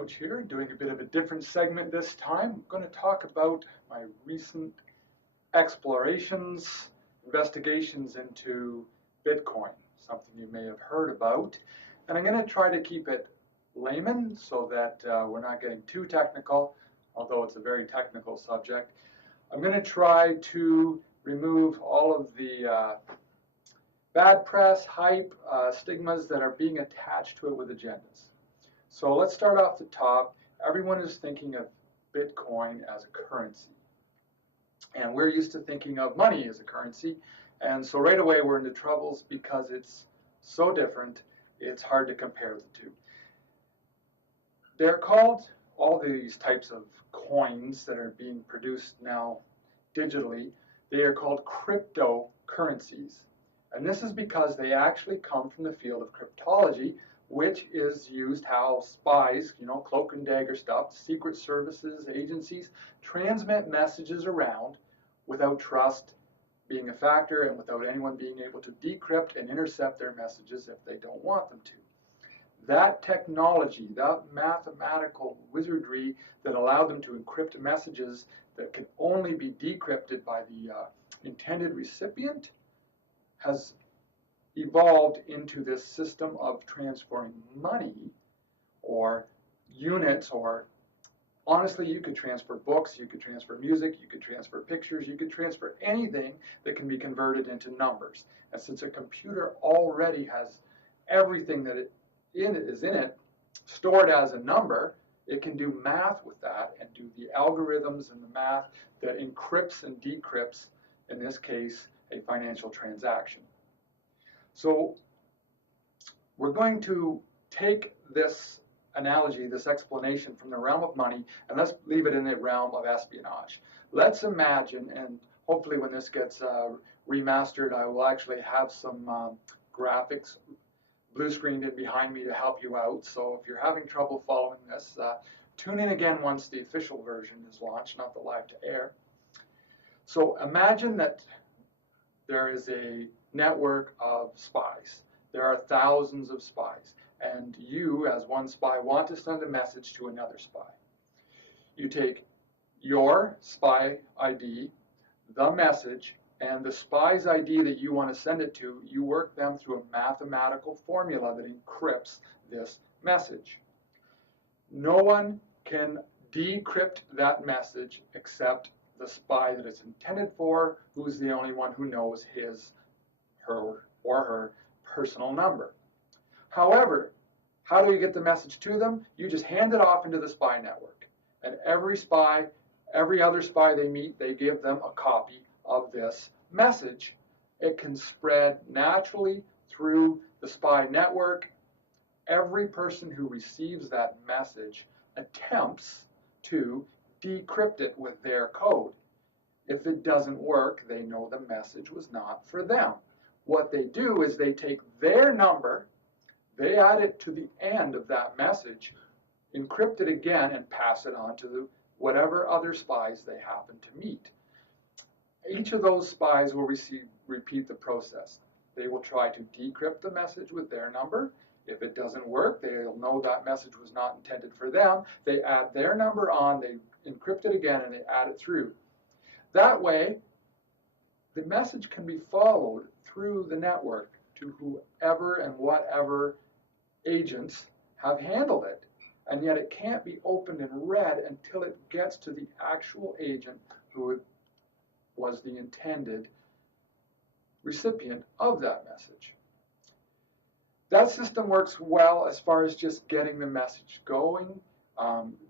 Louch here, doing a bit of a different segment this time. I'm going to talk about my recent explorations, investigations into Bitcoin, something you may have heard about. And I'm going to try to keep it layman so that we're not getting too technical, although it's a very technical subject. I'm going to try to remove all of the bad press, hype, stigmas that are being attached to it with agendas. So let's start off the top. Everyone is thinking of Bitcoin as a currency. And we're used to thinking of money as a currency. And so right away we're into troubles because it's so different, it's hard to compare the two. They're called, all these types of coins that are being produced now digitally, they are called cryptocurrencies. And this is because they actually come from the field of cryptology, which is used how spies, cloak and dagger stuff, secret services, agencies, transmit messages around without trust being a factor and without anyone being able to decrypt and intercept their messages if they don't want them to. That technology, that mathematical wizardry that allowed them to encrypt messages that could only be decrypted by the intended recipient has evolved into this system of transferring money or units, or honestly, you could transfer books, you could transfer music, you could transfer pictures, you could transfer anything that can be converted into numbers. And since a computer already has everything that is in it stored as a number, it can do math with that and do the algorithms and the math that encrypts and decrypts, in this case, a financial transaction. So we're going to take this analogy, this explanation from the realm of money, and let's leave it in the realm of espionage. Let's imagine, and hopefully when this gets remastered, I will actually have some graphics blue screened in behind me to help you out. So if you're having trouble following this, tune in again once the official version is launched, not the live to air. So imagine that there is a network of spies. There are thousands of spies, and you, as one spy, want to send a message to another spy. You take your spy ID, the message, and the spy's ID that you want to send it to, you work them through a mathematical formula that encrypts this message. No one can decrypt that message except the spy that it's intended for, who's the only one who knows his, her, or her personal number. However, how do you get the message to them? You just hand it off into the spy network. And every spy, every other spy they meet, they give them a copy of this message. It can spread naturally through the spy network. Every person who receives that message attempts to decrypt it with their code. If it doesn't work, they know the message was not for them. What they do is they take their number, they add it to the end of that message, encrypt it again, and pass it on to whatever other spies they happen to meet. Each of those spies will repeat the process. They will try to decrypt the message with their number. If it doesn't work, they'll know that message was not intended for them. They add their number on, they encrypt it again, and they add it through. That way, the message can be followed through the network to whoever and whatever agents have handled it. And yet it can't be opened and read until it gets to the actual agent who was the intended recipient of that message. That system works well as far as just getting the message going,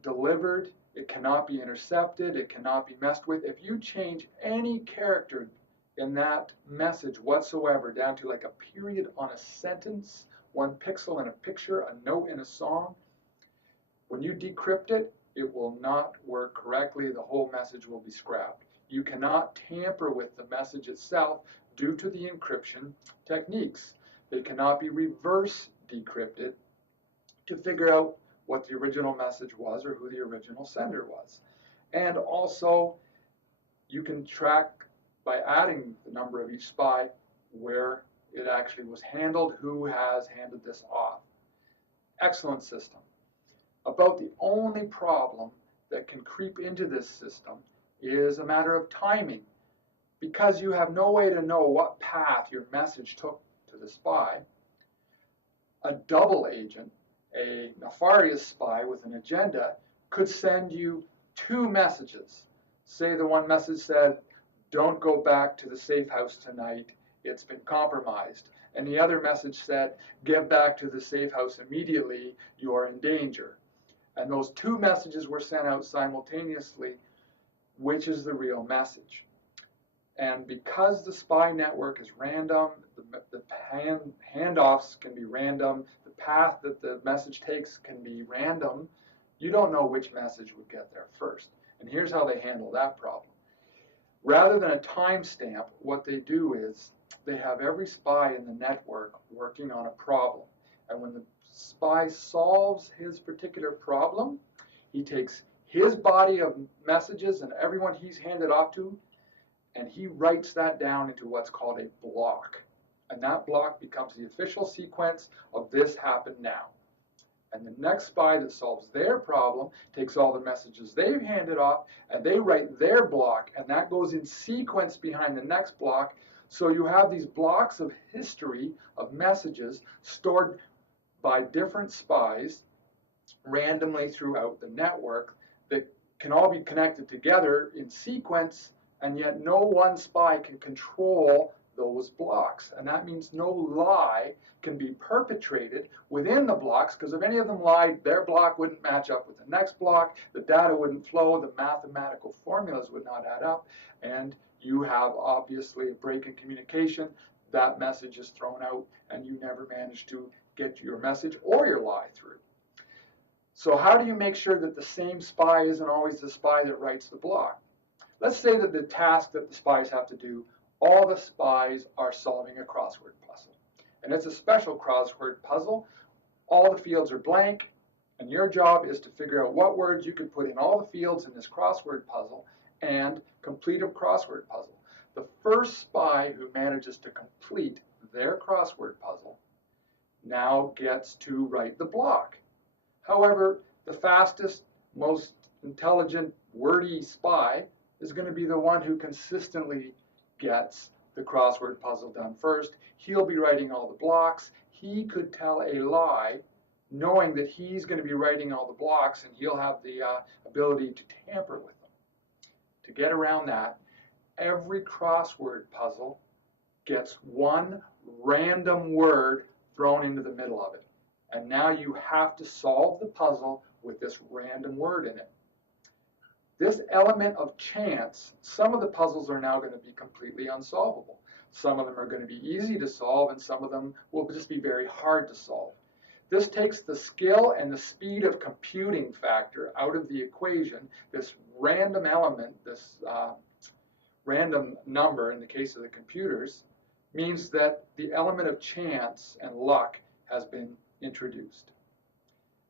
delivered. It cannot be intercepted. It cannot be messed with. If you change any character in that message whatsoever, down to like a period on a sentence, one pixel in a picture, a note in a song, when you decrypt it, it will not work correctly. The whole message will be scrapped. You cannot tamper with the message itself due to the encryption techniques. They cannot be reverse decrypted to figure out what the original message was or who the original sender was. And also, you can track by adding the number of each spy where it actually was handled, who has handed this off. Excellent system. About the only problem that can creep into this system is a matter of timing. Because you have no way to know what path your message took to the spy, a double agent, a nefarious spy with an agenda, could send you two messages. Say the one message said, "Don't go back to the safe house tonight, it's been compromised." And the other message said, "Get back to the safe house immediately, you're in danger." And those two messages were sent out simultaneously. Which is the real message? And because the spy network is random, the handoffs can be random, the path that the message takes can be random, you don't know which message would get there first. And here's how they handle that problem. Rather than a timestamp, what they do is they have every spy in the network working on a problem. And when the spy solves his particular problem, he takes his body of messages and everyone he's handed off to, and he writes that down into what's called a block. And that block becomes the official sequence of "this happened now." And the next spy that solves their problem takes all the messages they've handed off and they write their block, and that goes in sequence behind the next block. So you have these blocks of history of messages stored by different spies randomly throughout the network that can all be connected together in sequence, and yet no one spy can control those blocks. And that means no lie can be perpetrated within the blocks, because if any of them lied, their block wouldn't match up with the next block, the data wouldn't flow, the mathematical formulas would not add up, and you have obviously a break in communication. That message is thrown out and you never manage to get your message or your lie through. So how do you make sure that the same spy isn't always the spy that writes the block? Let's say that the task that the spies have to do, all the spies are solving a crossword puzzle. And it's a special crossword puzzle. All the fields are blank, and your job is to figure out what words you can put in all the fields in this crossword puzzle and complete a crossword puzzle. The first spy who manages to complete their crossword puzzle now gets to write the block. However, the fastest, most intelligent, wordy spy is going to be the one who consistently gets the crossword puzzle done first. He'll be writing all the blocks. He could tell a lie knowing that he's going to be writing all the blocks, and he'll have the ability to tamper with them. To get around that, every crossword puzzle gets one random word thrown into the middle of it. And now you have to solve the puzzle with this random word in it. This element of chance, some of the puzzles are now going to be completely unsolvable. Some of them are going to be easy to solve, and some of them will just be very hard to solve. This takes the skill and the speed of computing factor out of the equation. This random element, this random number in the case of the computers, means that the element of chance and luck has been introduced.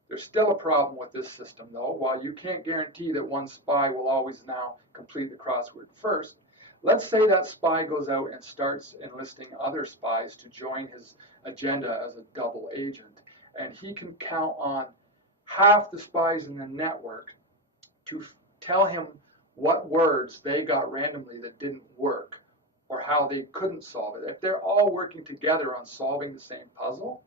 There's still a problem with this system, though. While you can't guarantee that one spy will always now complete the crossword first, let's say that spy goes out and starts enlisting other spies to join his agenda as a double agent, and he can count on half the spies in the network to tell him what words they got randomly that didn't work, or how they couldn't solve it. If they're all working together on solving the same puzzle,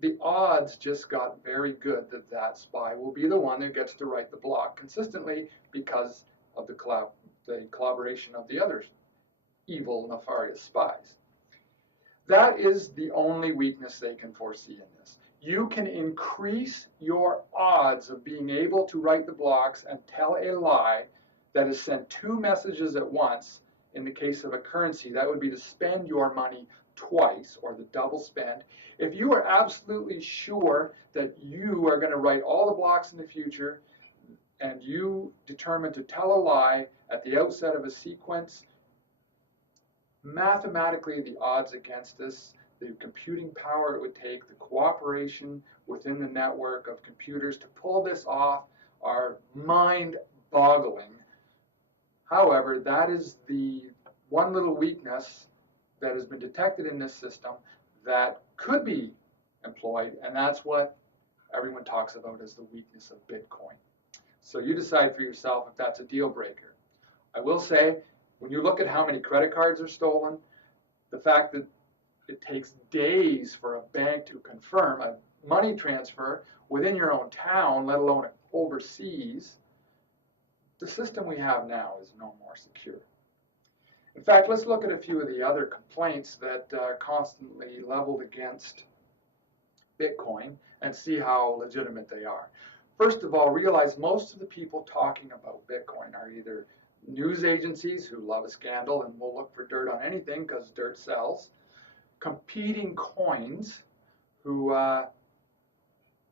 the odds just got very good that that spy will be the one that gets to write the block consistently because of the collaboration of the other evil, nefarious spies. That is the only weakness they can foresee in this. You can increase your odds of being able to write the blocks and tell a lie that is sent two messages at once. In the case of a currency, that would be to spend your money twice, or the double spend. If you are absolutely sure that you are going to write all the blocks in the future, and you determine to tell a lie at the outset of a sequence, mathematically the odds against this, the computing power it would take, the cooperation within the network of computers to pull this off are mind-boggling. However, that is the one little weakness that has been detected in this system that could be employed, and that's what everyone talks about as the weakness of Bitcoin. So you decide for yourself if that's a deal breaker. I will say, when you look at how many credit cards are stolen, the fact that it takes days for a bank to confirm a money transfer within your own town, let alone overseas, the system we have now is no more secure. In fact, let's look at a few of the other complaints that are constantly leveled against Bitcoin and see how legitimate they are. First of all, realize most of the people talking about Bitcoin are either news agencies who love a scandal and will look for dirt on anything because dirt sells, competing coins who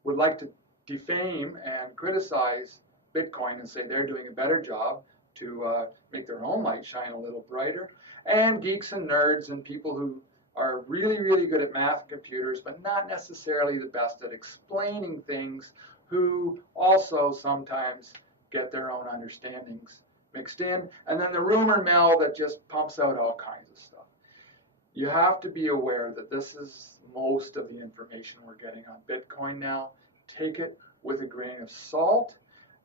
would like to defame and criticize Bitcoin and say they're doing a better job to make their own light shine a little brighter, and geeks and nerds and people who are really, really good at math and computers, but not necessarily the best at explaining things, who also sometimes get their own understandings mixed in, and then the rumor mill that just pumps out all kinds of stuff. You have to be aware that this is most of the information we're getting on Bitcoin now. Take it with a grain of salt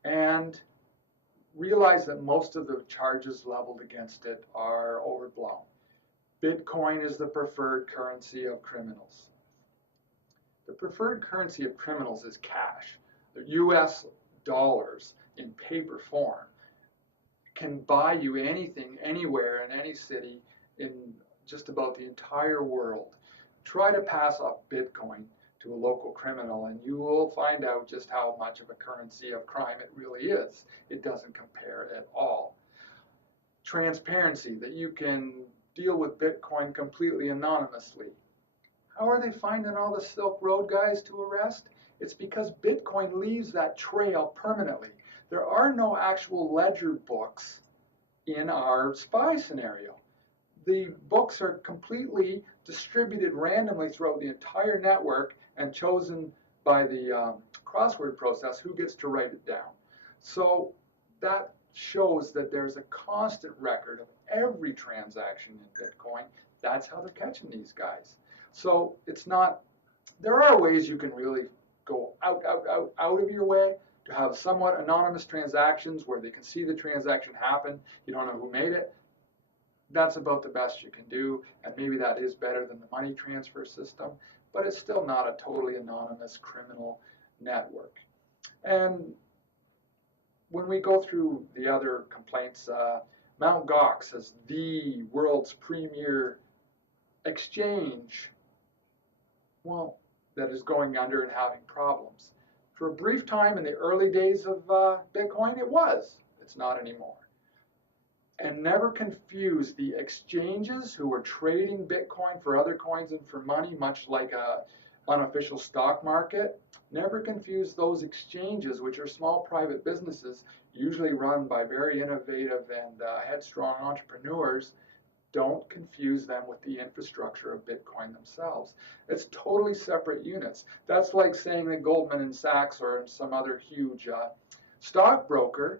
and realize that most of the charges leveled against it are overblown. Bitcoin is the preferred currency of criminals. The preferred currency of criminals is cash. The US dollars in paper form can buy you anything, anywhere, in any city, in just about the entire world. Try to pass off Bitcoin to a local criminal and you will find out just how much of a currency of crime it really is. It doesn't compare at all. Transparency, that you can deal with Bitcoin completely anonymously. How are they finding all the Silk Road guys to arrest? It's because Bitcoin leaves that trail permanently. There are no actual ledger books in our spy scenario. The books are completely distributed randomly throughout the entire network and chosen by the crossword process who gets to write it down. So that shows that there's a constant record of every transaction in Bitcoin. That's how they're catching these guys. So it's not, there are ways you can really go out of your way to have somewhat anonymous transactions where they can see the transaction happen. You don't know who made it. That's about the best you can do, and maybe that is better than the money transfer system, but it's still not a totally anonymous criminal network. And when we go through the other complaints, Mt. Gox is the world's premier exchange, well, that is going under and having problems. For a brief time in the early days of Bitcoin, it was. It's not anymore. And never confuse the exchanges who are trading Bitcoin for other coins and for money, much like an unofficial stock market. Never confuse those exchanges, which are small private businesses, usually run by very innovative and headstrong entrepreneurs. Don't confuse them with the infrastructure of Bitcoin themselves. It's totally separate units. That's like saying that Goldman Sachs or some other huge stockbroker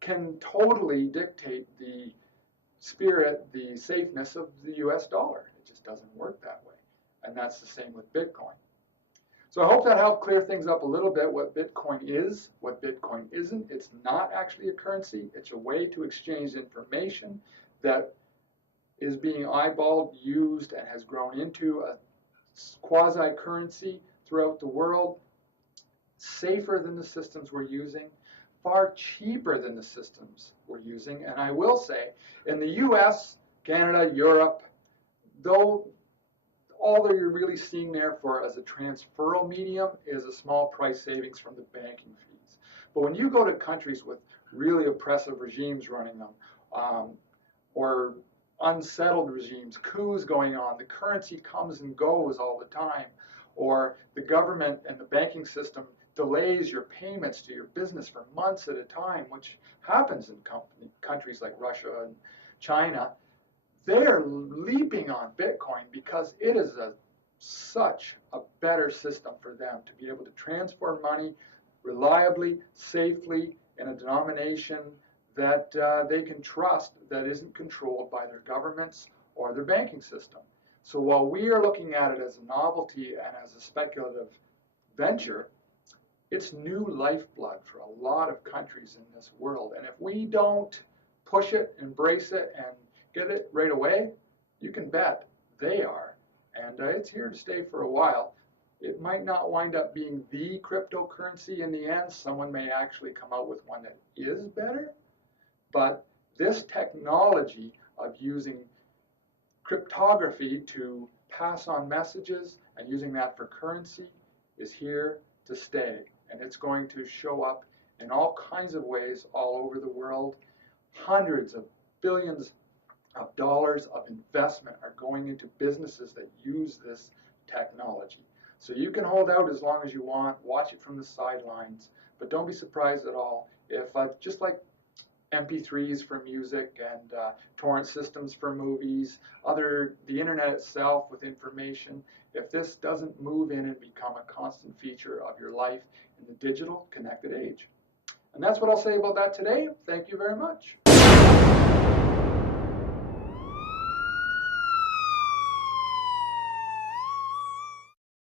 can totally dictate the spirit, the safeness of the US dollar. It just doesn't work that way. And that's the same with Bitcoin. So I hope that helped clear things up a little bit, what Bitcoin is, what Bitcoin isn't. It's not actually a currency. It's a way to exchange information that is being eyeballed, used, and has grown into a quasi-currency throughout the world, safer than the systems we're using, far cheaper than the systems we're using. And I will say, in the US, Canada, Europe, though all that you're really seeing there for as a transferal medium is a small price savings from the banking fees. But when you go to countries with really oppressive regimes running them, or unsettled regimes, coups going on, the currency comes and goes all the time, or the government and the banking system delays your payments to your business for months at a time, which happens in countries like Russia and China, they are leaping on Bitcoin because it is such a better system for them to be able to transfer money reliably, safely, in a denomination that they can trust, that isn't controlled by their governments or their banking system. So while we are looking at it as a novelty and as a speculative venture, it's new lifeblood for a lot of countries in this world. And if we don't push it, embrace it, and get it right away, you can bet they are. And it's here to stay for a while. It might not wind up being the cryptocurrency in the end. Someone may actually come out with one that is better. But this technology of using cryptography to pass on messages and using that for currency is here to stay. And it's going to show up in all kinds of ways all over the world. Hundreds of billions of dollars of investment are going into businesses that use this technology. So you can hold out as long as you want, watch it from the sidelines, but don't be surprised at all if, just like MP3s for music and torrent systems for movies, the internet itself with information, if this doesn't move in and become a constant feature of your life in the digital connected age. And that's what I'll say about that today. Thank you very much.